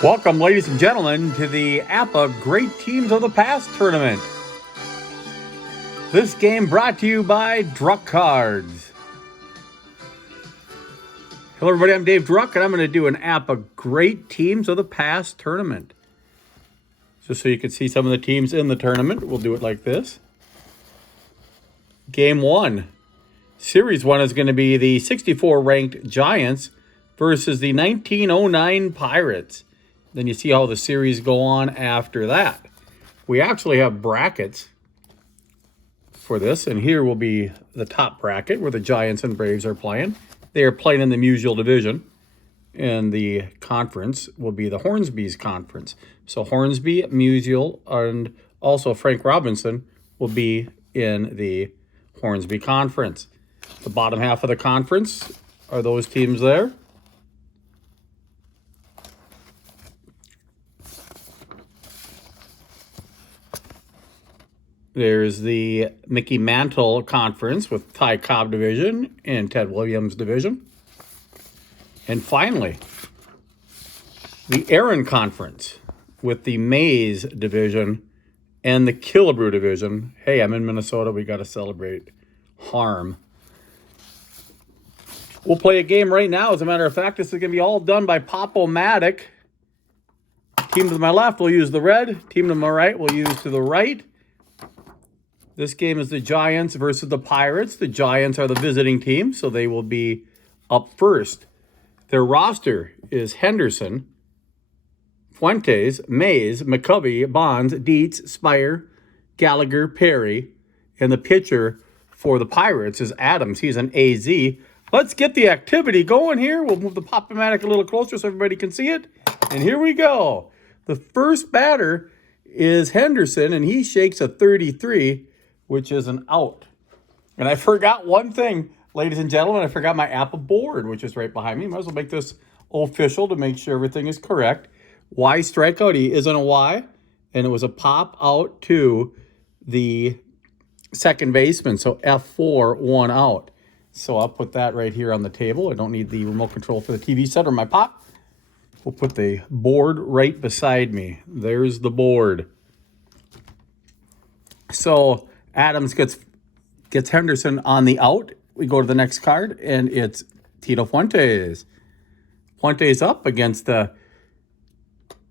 Welcome, ladies and gentlemen, to the APBA Great Teams of the Past tournament. This game brought to you by Druck Cards. Hello, everybody. I'm Dave Druck, and I'm going to do an APBA Great Teams of the Past tournament. Just so you can see some of the teams in the tournament, we'll do it like this. Game 1. Series 1 is going to be the 64 ranked Giants versus the 1909 Pirates. Then you see how the series go on after that. We actually have brackets for this, and here will be the top bracket where the Giants and Braves are playing. They are playing in the Musial division, and the conference will be the Hornsby's conference. So Hornsby, Musial, and also Frank Robinson will be in the Hornsby conference. The bottom half of the conference are those teams there. There's the Mickey Mantle Conference with Ty Cobb Division and Ted Williams Division. And finally, the Aaron Conference with the Mays Division and the Killebrew Division. Hey, I'm in Minnesota. We got to celebrate Harm. We'll play a game right now. As a matter of fact, this is going to be all done by Pop-O-Matic. Team to my left will use the red. Team to my right will use to the right. This game is the Giants versus the Pirates. The Giants are the visiting team, so they will be up first. Their roster is Henderson, Fuentes, Mays, McCovey, Bonds, Dietz, Spire, Gallagher, Perry, and the pitcher for the Pirates is Adams. He's an AZ. Let's get the activity going here. We'll move the Pop-O-Matic a little closer so everybody can see it. And here we go. The first batter is Henderson, and he shakes a 33, which is an out. And I forgot one thing, ladies and gentlemen. I forgot my APBA board, which is right behind me. Might as well make this official to make sure everything is correct. Y strikeout. He isn't a Y. And it was a pop out to the second baseman. So F4, 1 out. So I'll put that right here on the table. I don't need the remote control for the TV set or my pop. We'll put the board right beside me. There's the board. So Adams gets Henderson on the out. We go to the next card, and it's Tito Fuentes. Fuentes up against the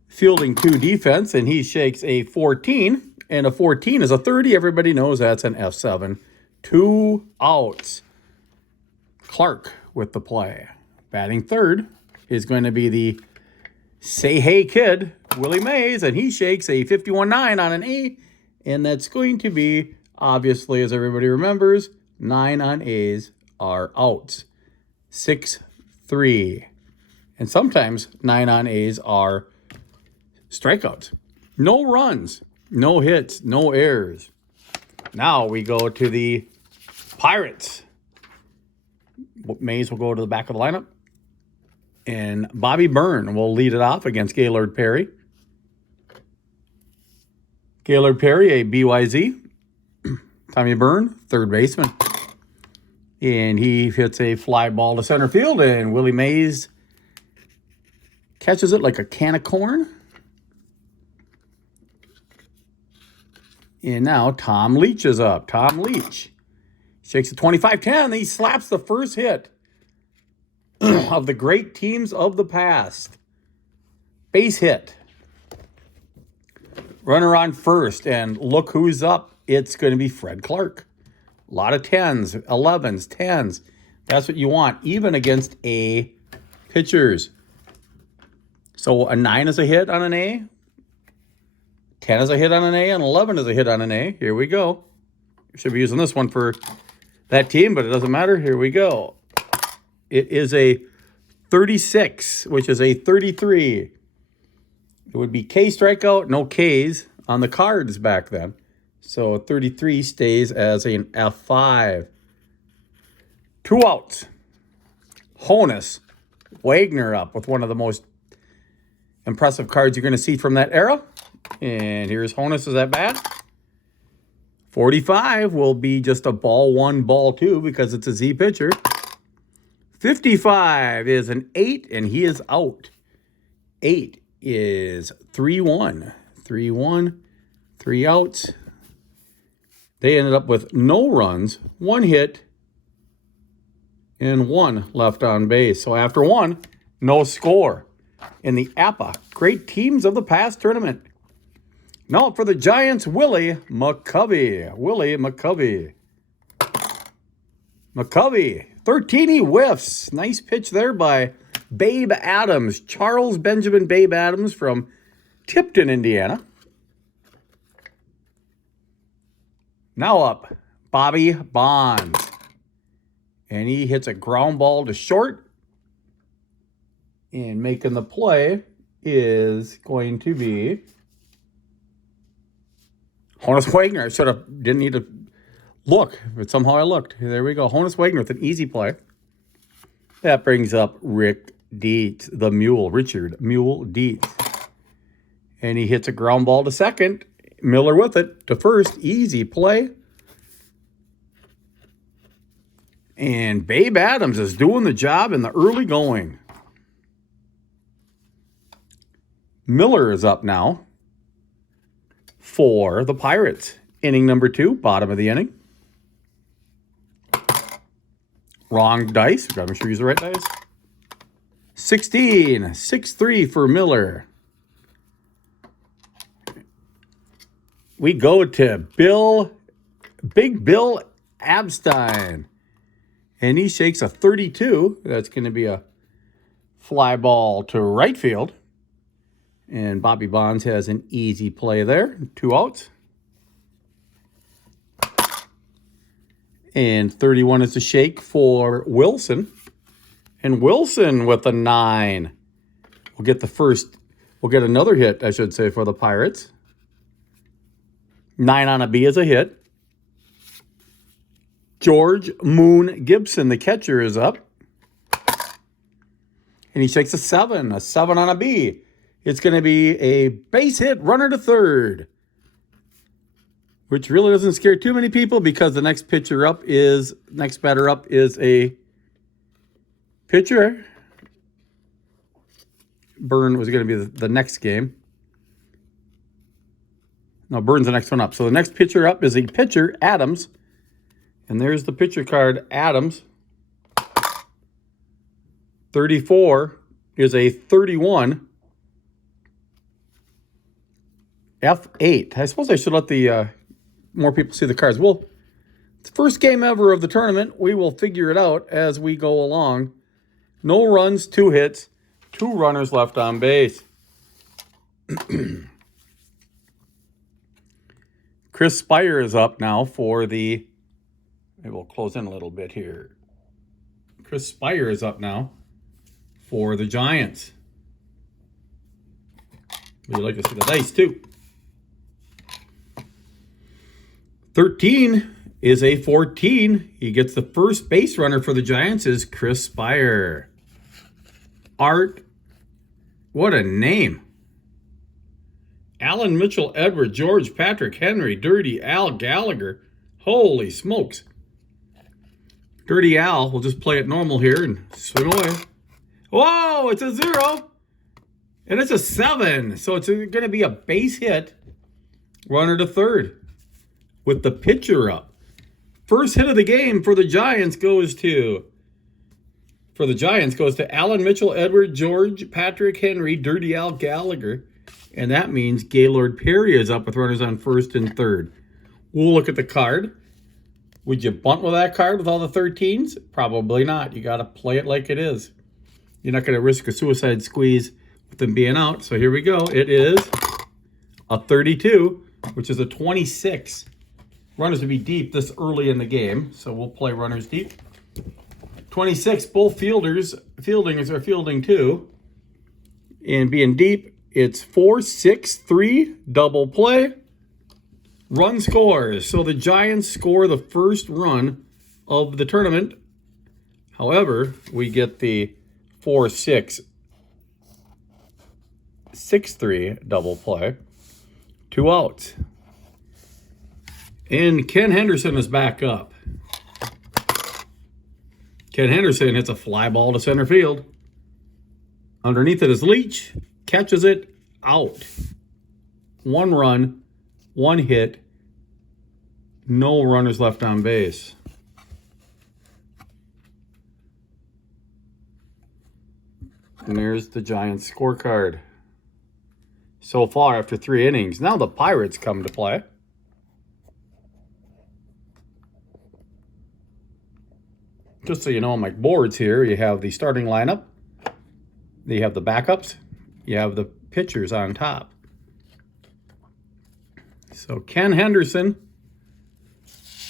fielding 2 defense, and he shakes a 14. And a 14 is a 30. Everybody knows that's an F7. 2 outs. Clark with the play. Batting third is going to be the Say Hey Kid, Willie Mays, and he shakes a 51-9 on an A. And that's going to be, obviously, as everybody remembers, 9 on A's are outs. 6-3. And sometimes 9 on A's are strikeouts. No runs, no hits, no errors. Now we go to the Pirates. Mays will go to the back of the lineup. And Bobby Byrne will lead it off against Gaylord Perry. Gaylord Perry, a BYZ. Tommy Byrne, third baseman. And he hits a fly ball to center field, and Willie Mays catches it like a can of corn. And now Tom Leach is up. Tom Leach shakes a 25-10. He slaps the first hit of the great teams of the past. Base hit. Runner on first, and look who's up. It's going to be Fred Clark. A lot of 10s, 11s, 10s. That's what you want, even against A pitchers. So a 9 is a hit on an A. 10 is a hit on an A, and 11 is a hit on an A. Here we go. You should be using this one for that team, but it doesn't matter. Here we go. It is a 36, which is a 33. It would be K strikeout, no Ks on the cards back then. So 33 stays as an F5. 2 outs. Honus, Wagner up with one of the most impressive cards you're going to see from that era. And here's Honus' at bat. 45 will be just a ball 1, ball 2 because it's a Z pitcher. 55 is an 8, and he is out. 8 is 3-1. 3-1, 3 outs. They ended up with no runs, 1 hit, and 1 left on base. So after 1, no score in the APBA Great Teams of the Past tournament. Now for the Giants, Willie McCovey. Willie McCovey. McCovey, 13 he whiffs. Nice pitch there by Babe Adams. Charles Benjamin Babe Adams from Tipton, Indiana. Now up, Bobby Bonds. And he hits a ground ball to short. And making the play is going to be Honus Wagner. I didn't need to look, but somehow I looked. There we go. Honus Wagner with an easy play. That brings up Rick Dietz, the Mule, Richard Mule Dietz. And he hits a ground ball to second. Miller with it to first. Easy play. And Babe Adams is doing the job in the early going. Miller is up now for the Pirates. Inning number 2, bottom of the inning. Wrong dice. We've got to make sure you use the right dice. 16, 6-3 for Miller. We go to Big Bill Abstein. And he shakes a 32. That's going to be a fly ball to right field. And Bobby Bonds has an easy play there. 2 outs. And 31 is the shake for Wilson. And Wilson with a 9. We'll get another hit, I should say, for the Pirates. 9 on a B is a hit. George Moon Gibson, the catcher, is up. And he shakes a 7 on a B. It's going to be a base hit, runner to third. Which really doesn't scare too many people because the next batter up is a pitcher. Byrne was going to be the next game. No, Burns the next one up. So the next pitcher up is a pitcher, Adams. And there's the pitcher card, Adams. 34 is a 31. F8. I suppose I should let the more people see the cards. Well, it's the first game ever of the tournament. We will figure it out as we go along. No runs, 2 hits, 2 runners left on base. Chris Spire is up now for the... Maybe we'll close in a little bit here. Chris Spire is up now for the Giants. Would you like to see the dice too? 13 is a 14. He gets the first base runner for the Giants is Chris Spire. Art, what a name. Alan Mitchell, Edward, George, Patrick, Henry, Dirty Al Gallagher. Holy smokes. Dirty Al, we'll just play it normal here and swing away. Whoa, it's a 0. And it's a 7. So it's going to be a base hit, runner to third with the pitcher up. First hit of the game for the Giants goes to Alan Mitchell, Edward, George, Patrick, Henry, Dirty Al Gallagher. And that means Gaylord Perry is up with runners on first and third. We'll look at the card. Would you bunt with that card with all the 13s? Probably not. You got to play it like it is. You're not going to risk a suicide squeeze with them being out. So here we go. It is a 32, which is a 26. Runners to be deep this early in the game. So we'll play runners deep. 26, both fielders are fielding too. And being deep, it's 4-6-3 double play. Run scores. So the Giants score the first run of the tournament. However, we get the 4-6-6-3 double play. 2 outs. And Ken Henderson is back up. Ken Henderson hits a fly ball to center field. Underneath it is Leach. catches it, out. 1 run, 1 hit, no runners left on base. And there's the Giants scorecard. So far after 3 innings. Now the Pirates come to play. Just so you know, on my boards here, you have the starting lineup. You have the backups. You have the pitchers on top. So Ken Henderson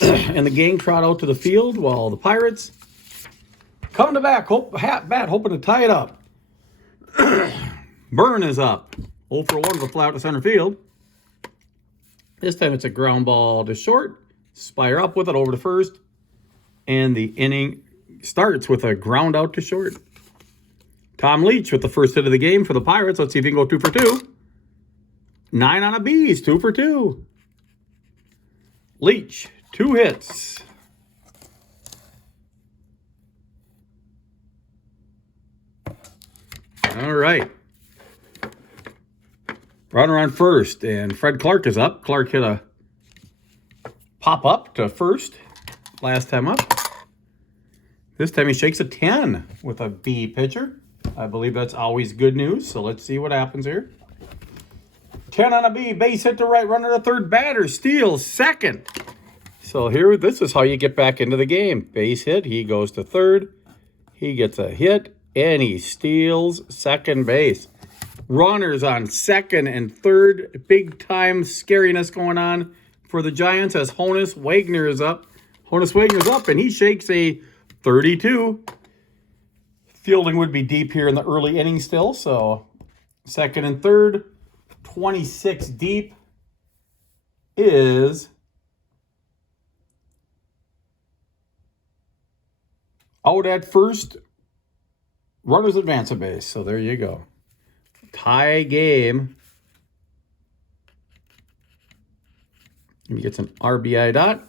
and the gang trot out to the field while the Pirates come to bat, hoping to tie it up. Burn is up. 0 for 1 with a fly out to center field. This time it's a ground ball to short. Spire up with it over to first. And the inning starts with a ground out to short. Tom Leach with the first hit of the game for the Pirates. Let's see if he can go 2 for 2. 9 on a B's, 2 for 2. Leach, 2 hits. All right. Runner on first, and Fred Clark is up. Clark hit a pop up to first last time up. This time he shakes a 10 with a B pitcher. I believe that's always good news, so let's see what happens here. 10 on a B, base hit to right, runner to third, batter steals second. So here, this is how you get back into the game. Base hit, he goes to third, he gets a hit, and he steals second base. Runners on second and third. Big time scariness going on for the Giants as Honus Wagner is up. Honus Wagner's up, and he shakes a 32. Fielding would be deep here in the early innings still, so second and third, 26 deep is out at first. Runners advance a base, so there you go. Tie game. He gets an RBI dot.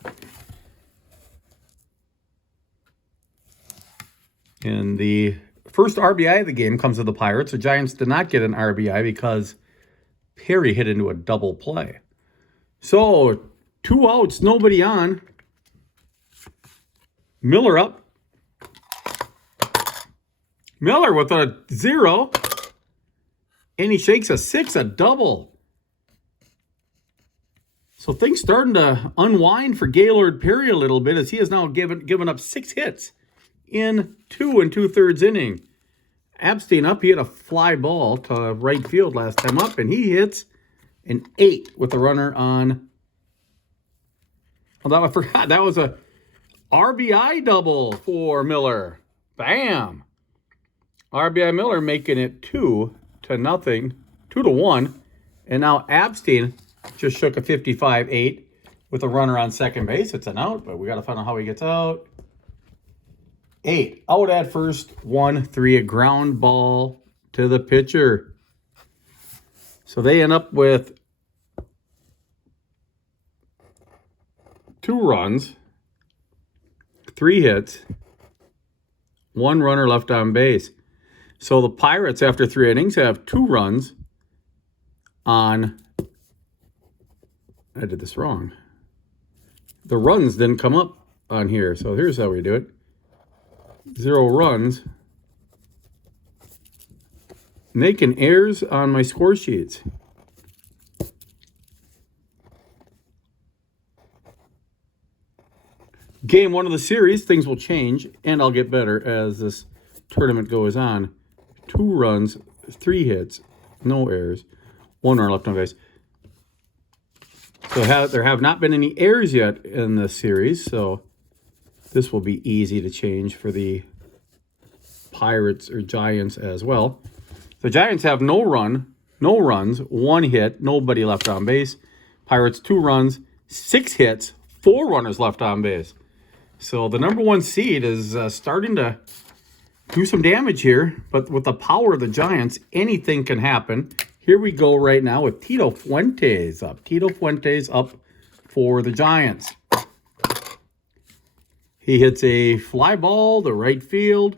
And the first RBI of the game comes to the Pirates. The Giants did not get an RBI because Perry hit into a double play. So 2 outs, nobody on. Miller up. Miller with a 0. And he shakes a 6, a double. So things starting to unwind for Gaylord Perry a little bit as he has now given up 6 hits in 2 2/3 inning. Epstein up, he had a fly ball to right field last time up, and he hits an 8 with the runner on. Although I forgot, that was a RBI double for Miller. Bam! RBI Miller making it 2-0, 2-1. And now Epstein just shook a 55-8 with a runner on second base. It's an out, but we got to find out how he gets out. 8 out at first, 1-3, a ground ball to the pitcher. So they end up with 2 runs, 3 hits, 1 runner left on base. So the Pirates, after 3 innings, have 2 runs on. I did this wrong. The runs didn't come up on here, so here's how we do it. 0 runs. Making errors on my score sheets. Game 1 of the series, things will change, and I'll get better as this tournament goes on. 2 runs, 3 hits, no errors, 1 runner left on base. So there have not been any errors yet in this series, so this will be easy to change for the Pirates or Giants as well. The Giants have no runs, 1 hit, nobody left on base. Pirates 2 runs, 6 hits, 4 runners left on base. So the number 1 seed is starting to do some damage here, but with the power of the Giants, anything can happen. Here we go right now with Tito Fuentes up. Tito Fuentes up for the Giants. He hits a fly ball to right field.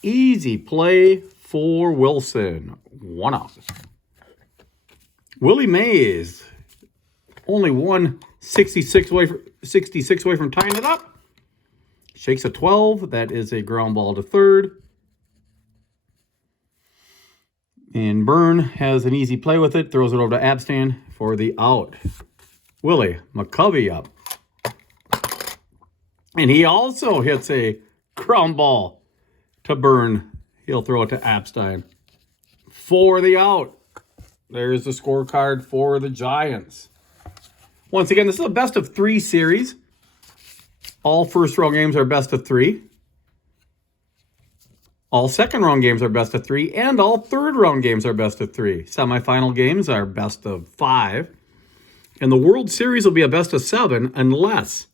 Easy play for Wilson. 1 out. Willie Mays, only 166 away from tying it up. Shakes a 12. That is a ground ball to third. And Byrne has an easy play with it. Throws it over to Abstan for the out. Willie McCovey up. And he also hits a ground ball to Byrne. He'll throw it to Abstein for the out. There's the scorecard for the Giants. Once again, this is a best of 3 series. All first round games are best of 3. All second round games are best of 3. And all third round games are best of 3. Semifinal games are best of 5. And the World Series will be a best of 7 unless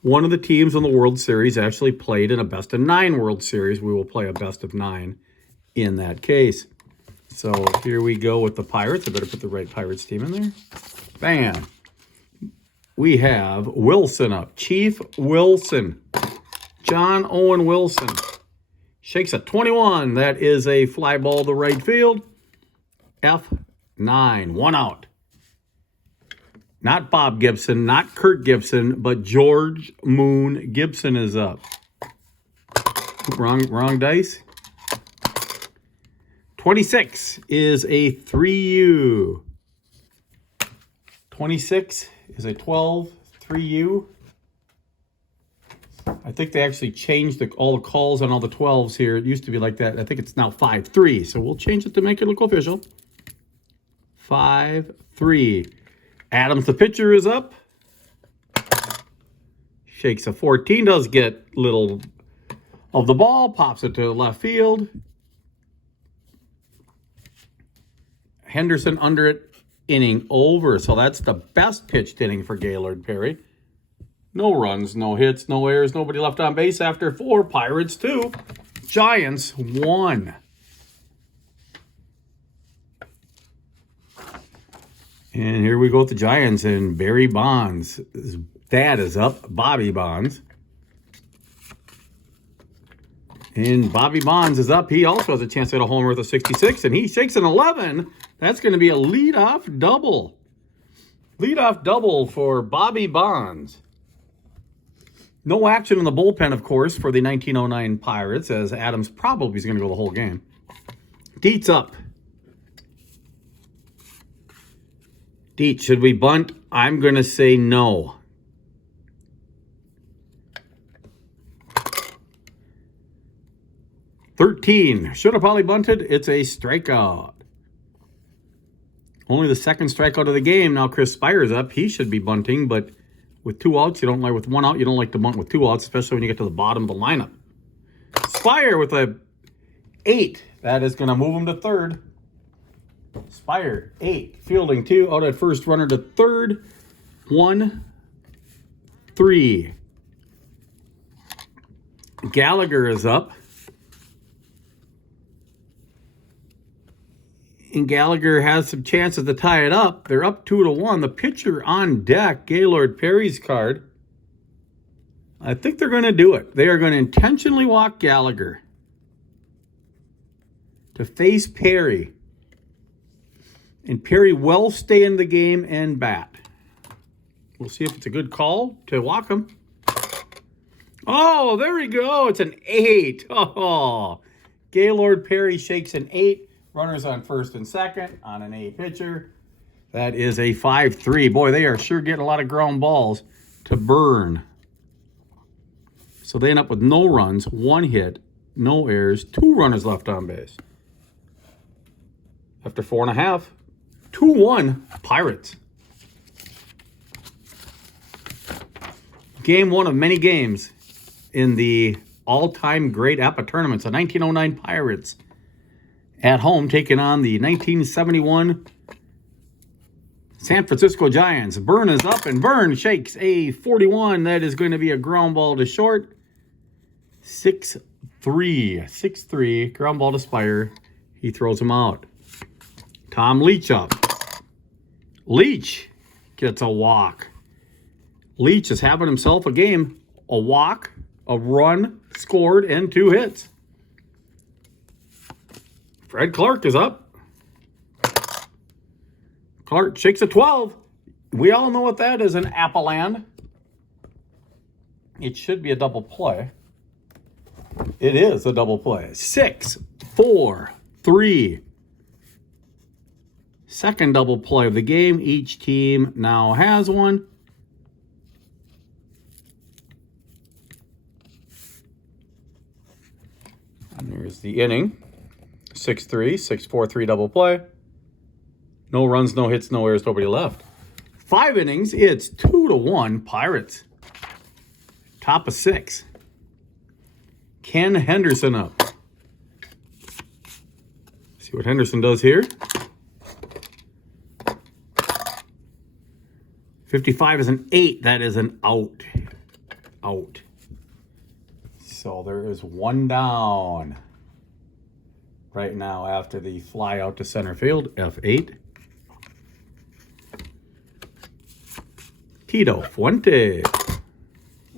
one of the teams in the World Series actually played in a best of 9 World Series. We will play a best of 9 in that case. So here we go with the Pirates. I better put the right Pirates team in there. Bam. We have Wilson up. Chief Wilson. John Owen Wilson. Shakes a 21. That is a fly ball to right field. F9. 1 out. Not Bob Gibson, not Kurt Gibson, but George Moon Gibson is up. Wrong dice. 26 is a 3U. 26 is a 12, 3U. I think they actually changed all the calls on all the 12s here. It used to be like that. I think it's now 5-3. So we'll change it to make it look official. 5-3. Adams, the pitcher, is up. Shakes a 14. Does get little of the ball. Pops it to left field. Henderson under it. Inning over. So that's the best pitched inning for Gaylord Perry. No runs, no hits, no errors, nobody left on base after 4. Pirates 2. Giants 1. And here we go with the Giants and Barry Bonds. His dad is up, Bobby Bonds. And Bobby Bonds is up. He also has a chance to hit a homer with a 66, and he shakes an 11. That's going to be a leadoff double. Leadoff double for Bobby Bonds. No action in the bullpen, of course, for the 1909 Pirates, as Adams probably is going to go the whole game. Dietz up. Dietz, should we bunt? I'm going to say no. $13. Should have probably bunted. It's a strikeout. Only the second strikeout of the game. Now Chris Spire's up. He should be bunting, but with 2 outs, you don't like with 1 out. You don't like to bunt with 2 outs, especially when you get to the bottom of the lineup. Spire with a 8. That is going to move him to third. Spire 8. Fielding 2. Out at first, runner to third. 1, 3. Gallagher is up. And Gallagher has some chances to tie it up. They're up 2-1. The pitcher on deck, Gaylord Perry's card. I think they're going to do it. They are going to intentionally walk Gallagher to face Perry. And Perry will stay in the game and bat. We'll see if it's a good call to walk him. Oh, there we go. It's an 8. Oh, Gaylord Perry shakes an 8. Runners on first and second on an A pitcher. That is a 5-3. Boy, they are sure getting a lot of ground balls to Byrne. So they end up with no runs, 1 hit, no errors, 2 runners left on base. After 4.5, 2-1 Pirates. Game 1 of many games in the all-time great APBA tournaments. The 1909 Pirates at home taking on the 1971 San Francisco Giants. Byrne is up, and Byrne shakes a 41. That is going to be a ground ball to short. 6-3. 6-3. Ground ball to Spire. He throws him out. Tom Leach up. Leach gets a walk. Leach is having himself a game. A walk, a run scored, and 2 hits. Fred Clark is up. Clark shakes a 12. We all know what that is in APBA. It should be a double play. It is a double play. 6, 4, 3. Second double play of the game. Each team now has one. And here's the inning. 6-3, 6-4-3 double play. No runs, no hits, no errors, nobody left. 5 innings, it's 2-1 Pirates. Top of 6. Ken Henderson up. See what Henderson does here. 55 is an 8. That is an out. Out. So there is one down right now after the fly out to center field, F8. Tito Fuente.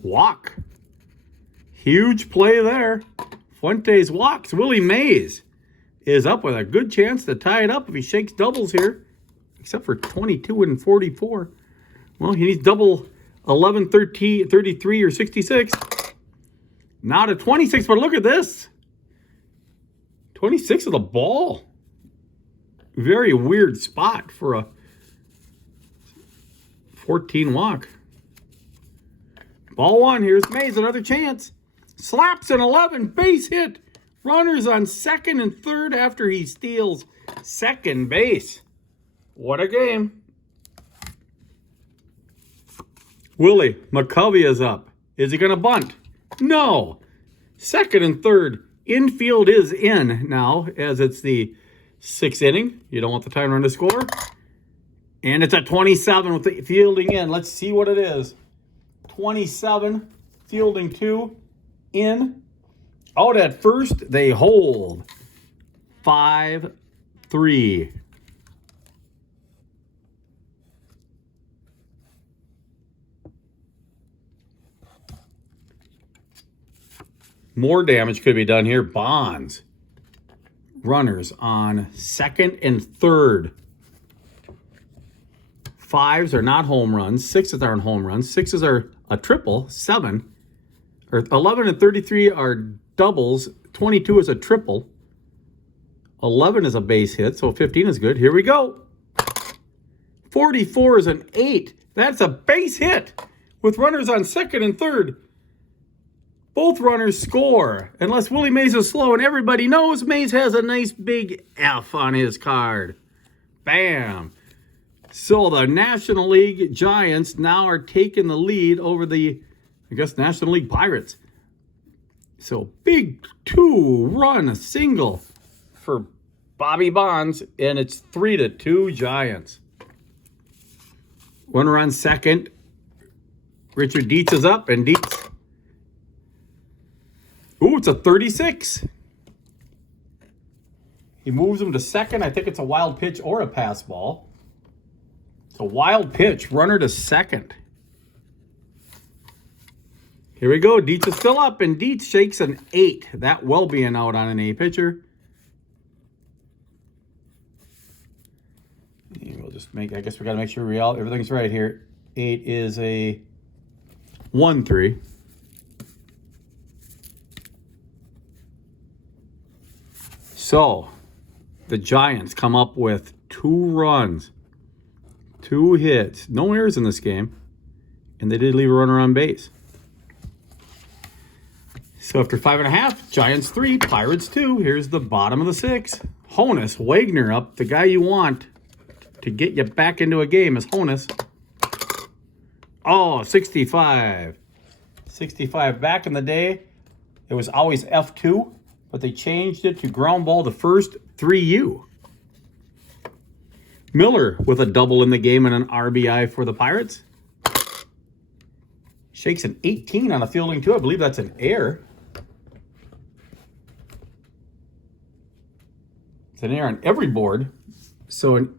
Walk. Huge play there. Fuentes walks. Willie Mays is up with a good chance to tie it up if he shakes doubles here, except for 22 and 44. Well, he needs double 11, 13, 33, or 66. Not a 26, but look at this. 26 is the ball. Very weird spot for a 14 walk. Ball one. Here's Mays. Another chance. Slaps an 11. Base hit. Runners on second and third after he steals second base. What a game. Willie McCovey is up. Is he going to bunt? No. Second and third. Infield is in now as it's the 6th inning. You don't want the time run to score. And it's at 27 with the fielding in. Let's see what it is. 27, fielding 2, in. Out at first, they hold. 5-3. More damage could be done here. Bonds. Runners on second and third. 5s are not home runs. 6s aren't home runs. 6s are a triple. 7. Or 11 and 33 are doubles. 22 is a triple. 11 is a base hit, so 15 is good. Here we go. 44 is an 8. That's a base hit with runners on second and third. Both runners score, unless Willie Mays is slow, and everybody knows Mays has a nice big F on his card. Bam. So the National League Giants now are taking the lead over the, I guess, National League Pirates. So big 2-run single for Bobby Bonds, and it's 3-2 Giants. Runner on second. Richard Dietz is up, and Dietz. Ooh, it's a 36. He moves him to second. I think it's a wild pitch or a pass ball. It's a wild pitch. Runner to second. Here we go. Dietz is still up, and Dietz shakes an 8. That will be an out on an A pitcher. And we'll just make, I guess we got to make sure everything's right here. 8 is a 1-3. So, the Giants come up with 2 runs, 2 hits, no errors in this game, and they did leave a runner on base. So after 5.5, Giants 3, Pirates 2. Here's the bottom of the 6. Honus, Wagner up. The guy you want to get you back into a game is Honus. Oh, 65. 65. Back in the day, it was always F2. But they changed it to ground ball the first 3U. Miller with a double in the game and an RBI for the Pirates. Shakes an 18 on a fielding 2. I believe that's an error. It's an error on every board. So an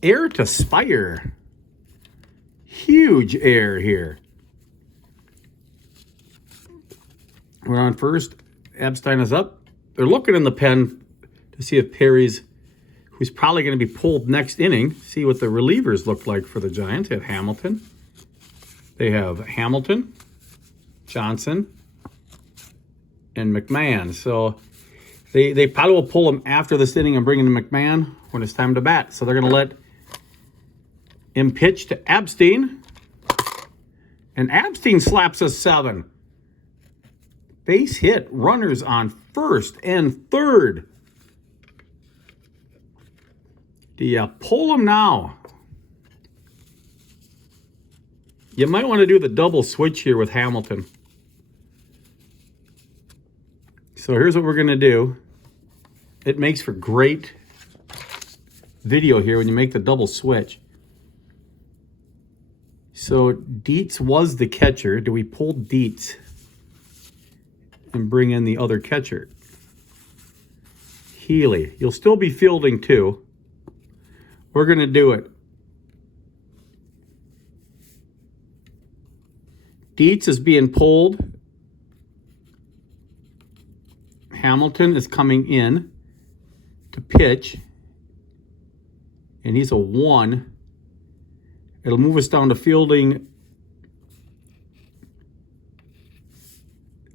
error to Spire. Huge error here. We're on first. Epstein is up. They're looking in the pen to see if Perry's, who's probably going to be pulled next inning. See what the relievers look like for the Giants. They have Hamilton. They have Hamilton, Johnson, and McMahon. So they probably will pull him after this inning and bring in McMahon when it's time to bat. So they're going to let him pitch to Epstein. And Epstein slaps a 7. Base hit, runners on first and third. Do you pull him now? You might want to do the double switch here with Hamilton. So here's what we're going to do. It makes for great video here when you make the double switch. So Dietz was the catcher. Do we pull Dietz and bring in the other catcher? Healy. You'll still be fielding too. We're going to do it. Dietz is being pulled. Hamilton is coming in to pitch. And he's a 1. It'll move us down to fielding.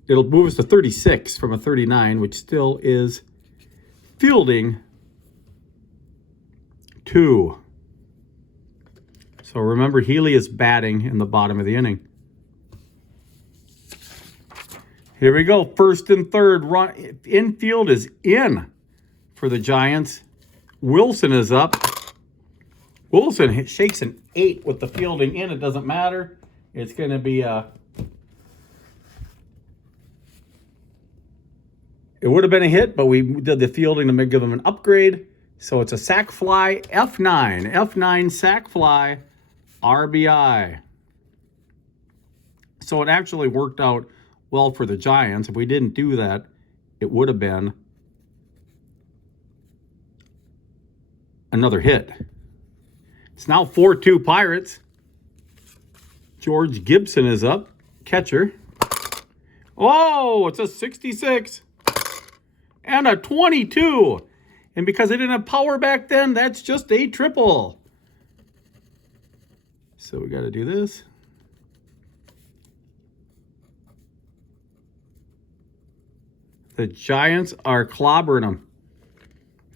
It'll move us to 36 from a 39, which still is fielding 2. So remember, Healy is batting in the bottom of the inning. Here we go. First and third. Run. Infield is in for the Giants. Wilson is up. Wilson shakes an 8 with the fielding in. It doesn't matter. It's going to be it would have been a hit, but we did the fielding to give them an upgrade. So it's a sac fly, F9. F9 sac fly, RBI. So it actually worked out well for the Giants. If we didn't do that, it would have been another hit. It's now 4-2 Pirates. George Gibson is up, catcher. Oh, it's a 66 and a 22. And because they didn't have power back then, that's just a triple. So we got to do this. The Giants are clobbering them.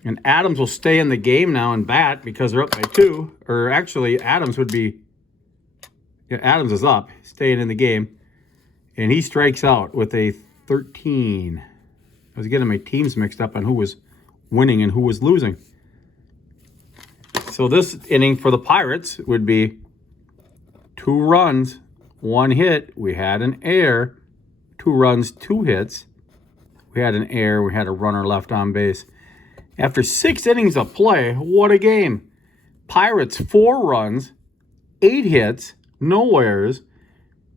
And Adams will stay in the game now and bat because they're up by 2. Or actually, Adams would be... Yeah, Adams is up, staying in the game. And he strikes out with a 13. I was getting my teams mixed up on who was winning and who was losing. So this inning for the Pirates would be 2 runs, 1 hit. We had an error. 2 runs, 2 hits. We had an error. We had a runner left on base. After 6 innings of play, what a game. Pirates, 4 runs, 8 hits, no errors.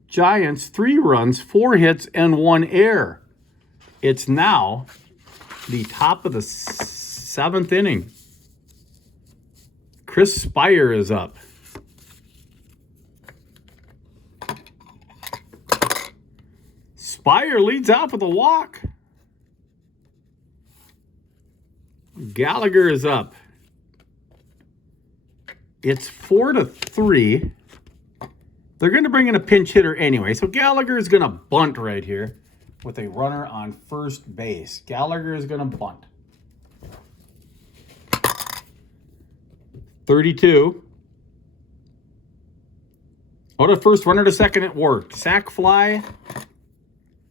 Giants, 3 runs, 4 hits, and 1 error. It's now the top of the 7th inning. Chris Spire is up. Spire leads off with a walk. Gallagher is up. It's 4-3. They're going to bring in a pinch hitter anyway. So Gallagher is going to bunt right here with a runner on first base. Gallagher is going to bunt. 32. Oh, the first runner to second, it worked. Sac fly,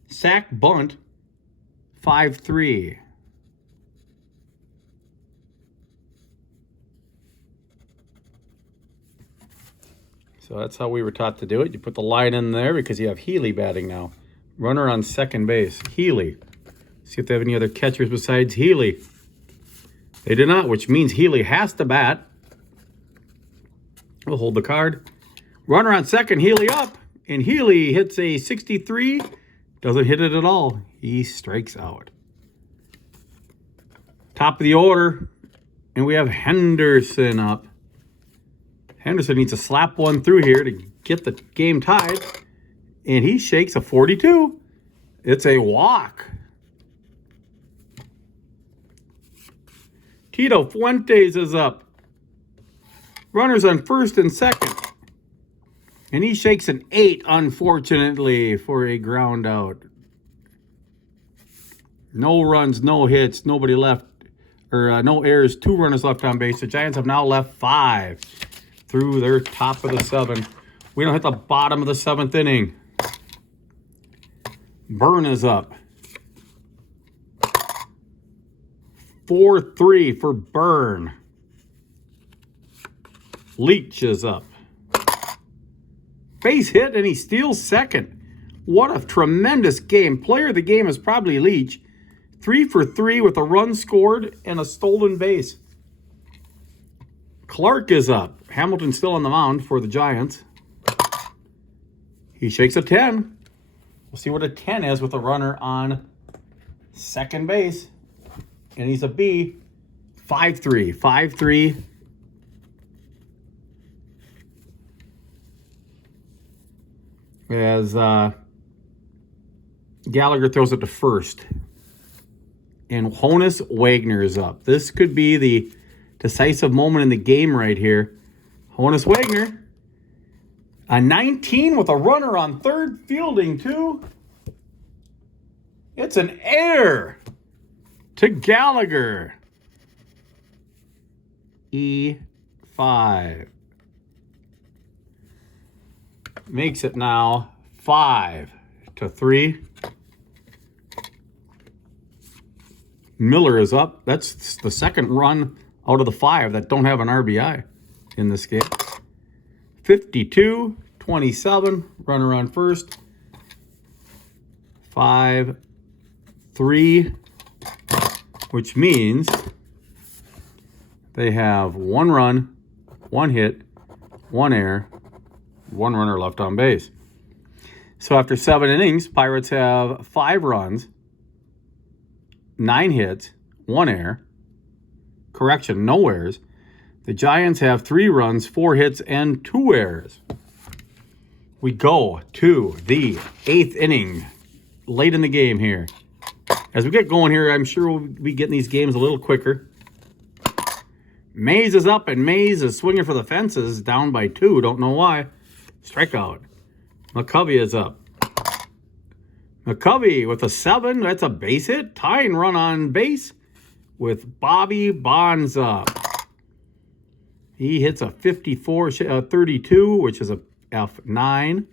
sac bunt, 5-3. So that's how we were taught to do it. You put the line in there because you have Healy batting now. Runner on second base, Healy. See if they have any other catchers besides Healy. They do not, which means Healy has to bat. We'll hold the card. Runner on second, Healy up. And Healy hits a 63. Doesn't hit it at all. He strikes out. Top of the order. And we have Henderson up. Henderson needs to slap one through here to get the game tied. And he shakes a 42. It's a walk. Tito Fuentes is up. Runners on first and second. And he shakes an 8, unfortunately, for a ground out. No runs, no hits, nobody left, or no errors, 2 runners left on base. The Giants have now left 5 through their top of the 7. We don't hit the bottom of the 7th inning. Byrne is up. 4-3 for Byrne. Leach is up. Base hit, and he steals second. What a tremendous game. Player of the game is probably Leach. 3 for 3 with a run scored and a stolen base. Clark is up. Hamilton's still on the mound for the Giants. He shakes a 10. We'll see what a 10 is with a runner on second base. And he's a B. 5-3. 5-3. As Gallagher throws it to first. And Honus Wagner is up. This could be the decisive moment in the game right here. Honus Wagner. A 19 with a runner on third, fielding too. It's an error to Gallagher. E5. Makes it now 5-3. Miller is up. That's the second run out of the 5 that don't have an RBI in this game. 52-27. Runner on first. 5-3. Which means they have 1 run, 1 hit, 1 error, 1 runner left on base. So after 7 innings, Pirates have 5 runs, 9 hits, 1 error. Correction, no errors. The Giants have 3 runs, 4 hits, and 2 errors. We go to the 8th inning, late in the game here. As we get going here, I'm sure we'll be getting these games a little quicker. Mays is up, and Mays is swinging for the fences, down by 2. Don't know why. Strikeout. McCovey is up. McCovey with a 7. That's a base hit. Tying run on base with Bobby Bonds up. He hits a 54-32, which is a F9.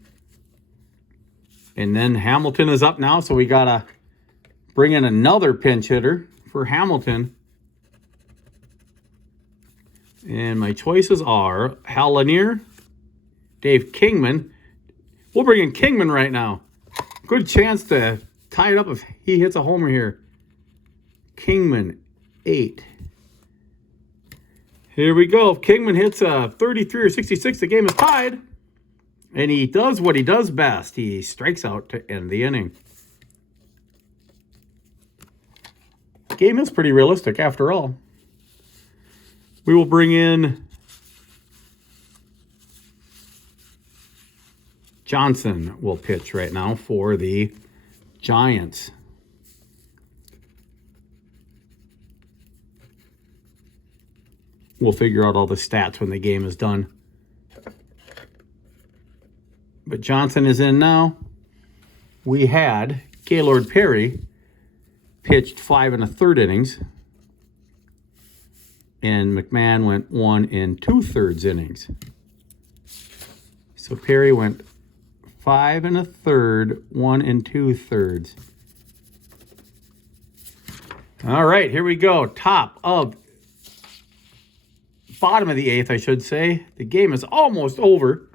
And then Hamilton is up now, so we got to bring in another pinch hitter for Hamilton. And my choices are Hal Lanier, Dave Kingman. We'll bring in Kingman right now. Good chance to tie it up if he hits a homer here. Kingman, 8. Here we go. If Kingman hits a 33 or 66, the game is tied. And he does what he does best. He strikes out to end the inning. Game is pretty realistic after all. We will bring in Johnson will pitch right now for the Giants. We'll figure out all the stats when the game is done. But Johnson is in now. We had Gaylord Perry pitched 5 1/3 innings. And McMahon went 1 2/3 innings. So Perry went 5 1/3, 1 2/3. All right, here we go. Bottom of the 8th, I should say. The game is almost over.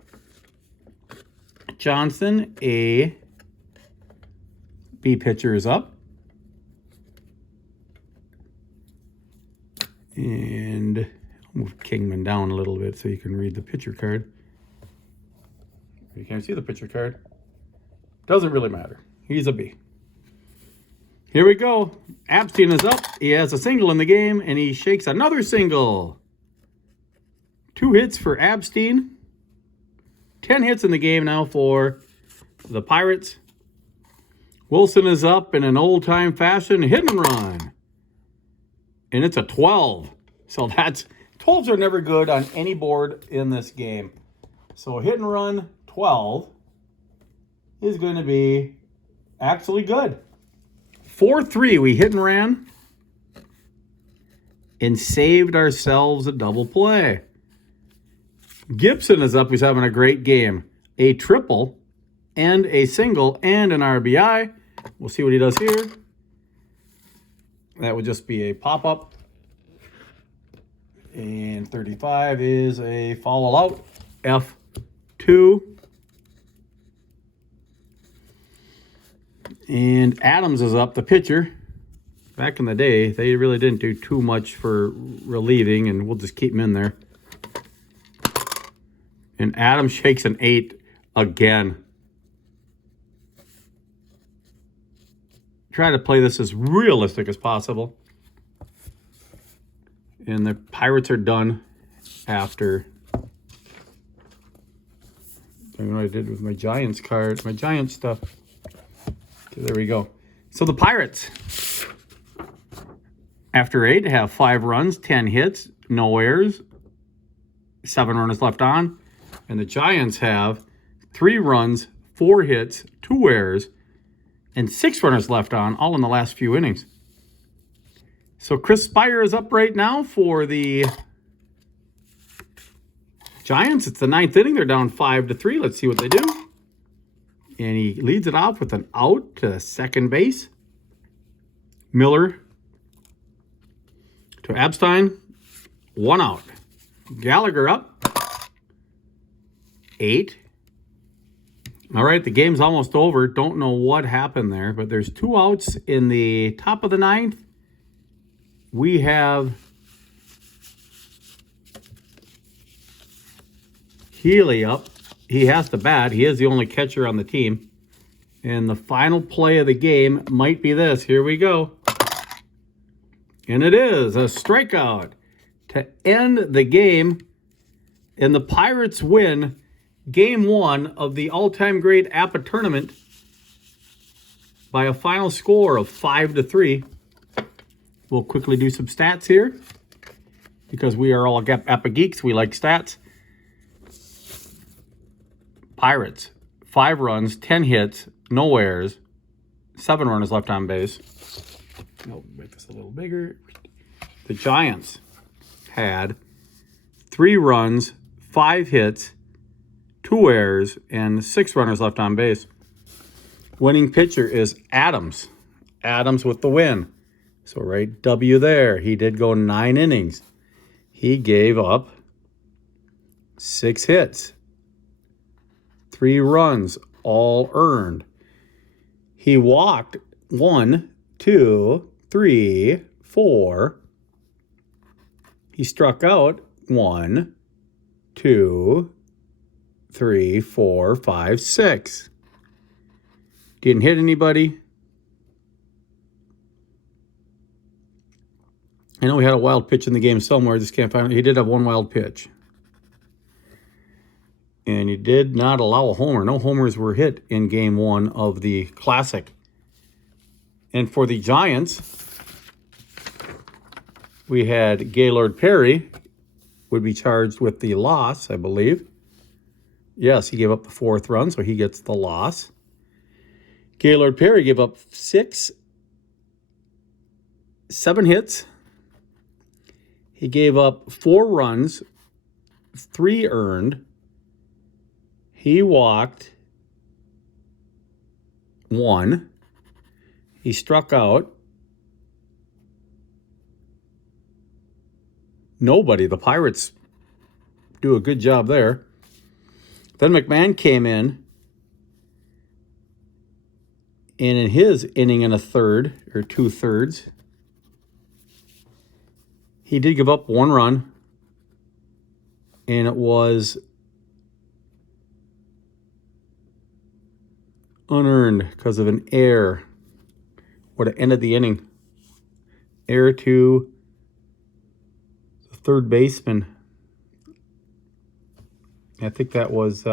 Johnson, a B pitcher, is up. And I'll move Kingman down a little bit so you can read the pitcher card. You can't see the pitcher card. Doesn't really matter. He's a B. Here we go. Abstein is up. He has a single in the game, and he shakes another single. 2 hits for Abstein. 10 hits in the game now for the Pirates. Wilson is up in an old-time fashion, hit and run. And it's a 12. So that's 12s are never good on any board in this game. So hit and run 12 is going to be actually good. 4-3, we hit and ran and saved ourselves a double play. Gibson is up. He's having a great game. A triple and a single and an RBI. We'll see what he does here. That would just be a pop-up. And 35 is a foul out. F2. And Adams is up, the pitcher. Back in the day, they really didn't do too much for relieving, and we'll just keep him in there. And Adams shakes an 8 again. Try to play this as realistic as possible. And the Pirates are done after. I don't know what I did with my Giants card, my Giants stuff. Okay, there we go. So the Pirates, after 8, have 5 runs, 10 hits, no errors, 7 runners left on. And the Giants have 3 runs, 4 hits, 2 errors, and 6 runners left on, all in the last few innings. So Chris Spire is up right now for the Giants. It's the 9th inning. They're down 5-3. Let's see what they do. And he leads it off with an out to second base. Miller to Abstein. 1 out. Gallagher up. 8. All right, the game's almost over. Don't know what happened there, but there's 2 outs in the top of the 9th. We have Healy up. He has to bat. He is the only catcher on the team. And the final play of the game might be this. Here we go. And it is a strikeout to end the game. And the Pirates win Game 1 of the all-time great APBA tournament by a final score of 5-3. We'll quickly do some stats here because we are all APBA geeks. We like stats. Pirates, 5 runs, 10 hits, no errors, 7 runners left on base. I'll make this a little bigger. The Giants had 3 runs, 5 hits, 2 errors, and 6 runners left on base. Winning pitcher is Adams. Adams with the win. So right W there. He did go 9 innings. He gave up 6 hits, 3 runs, all earned. He walked 1, 2, 3, 4. He struck out 1, 2, 3, 4, 5, 6. Didn't hit anybody. I know we had a wild pitch in the game somewhere. I just can't find it. He did have 1 wild pitch. And he did not allow a homer. No homers were hit in Game 1 of the Classic. And for the Giants, we had Gaylord Perry would be charged with the loss, I believe. Yes, he gave up the 4th run, so he gets the loss. Gaylord Perry gave up 7 hits. He gave up 4 runs, 3 earned. He walked 1. He struck out nobody. The Pirates do a good job there. Then McMahon came in, and in his inning and a third, or 2/3, he did give up 1 run, and it was unearned because of an error. Would have ended the inning. Error to the third baseman. I think that was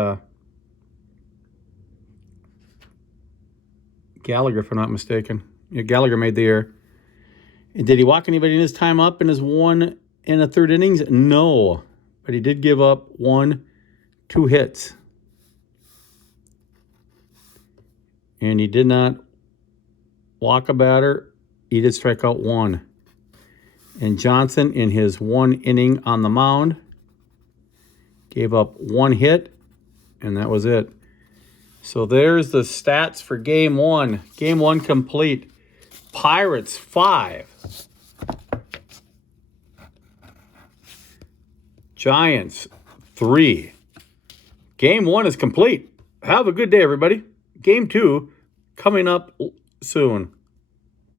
Gallagher, if I'm not mistaken. Yeah, Gallagher made the error. And did he walk anybody in his time up in his 1 in the third innings? No. But he did give up 2 hits. And he did not walk a batter. He did strike out 1. And Johnson, in his 1 inning on the mound, gave up 1 hit, and that was it. So there's the stats for Game 1. Game 1 complete. Pirates 5. Giants 3. Game 1 is complete. Have a good day, everybody. Game 2 coming up soon.